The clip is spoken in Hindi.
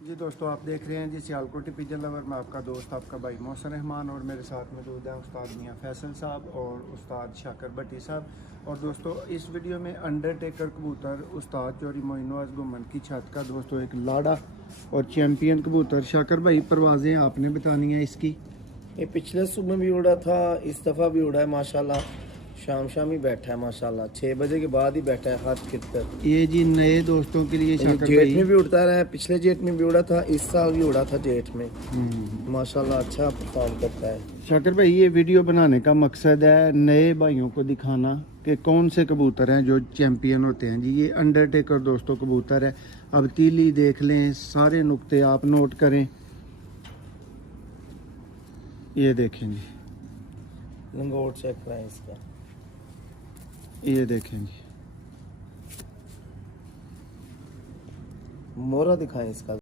जी दोस्तों, आप देख रहे हैं जी सियालकोटी पिजन लवर में आपका दोस्त आपका भाई मोहसिन रहमान और मेरे साथ मौजूद हैं उस्ताद मियां फैसल साहब और उस्ताद शाकर भट्टी साहब। और दोस्तों इस वीडियो में अंडरटेकर कबूतर उस्ताद चौरी मोइनवाज गुमन की छत का दोस्तों एक लाड़ा और चैम्पियन कबूतर। शाकर भाई परवाज़ें आपने बतानी है इसकी। ये पिछले सुबह भी उड़ा था, इस दफ़ा भी उड़ा है माशाल्लाह। शाम ही बैठा है माशाल्लाह, 6 बजे के बाद ही बैठा है हाथ फिर। ये जी नए दोस्तों के लिए शाकर जेठ भाई में भी उड़ता रहा है, पिछले जेठ में भी उड़ा था, इस साल भी उड़ा था जेठ में। माशाल्लाह अच्छा परफॉर्म करता है। शाकर भाई ये वीडियो बनाने का मकसद है नए भाइयों को दिखाना कि कौन से कबूतर हैं जो चैम्पियन होते हैं जी। ये अंडरटेकर दोस्तों कबूतर है। अब तीली देख लें, सारे नुक्ते आप नोट करें। ये देखें जी, लंगोट चेक कराएं इसका। ये देखें जी, मोरा दिखाएं इसका।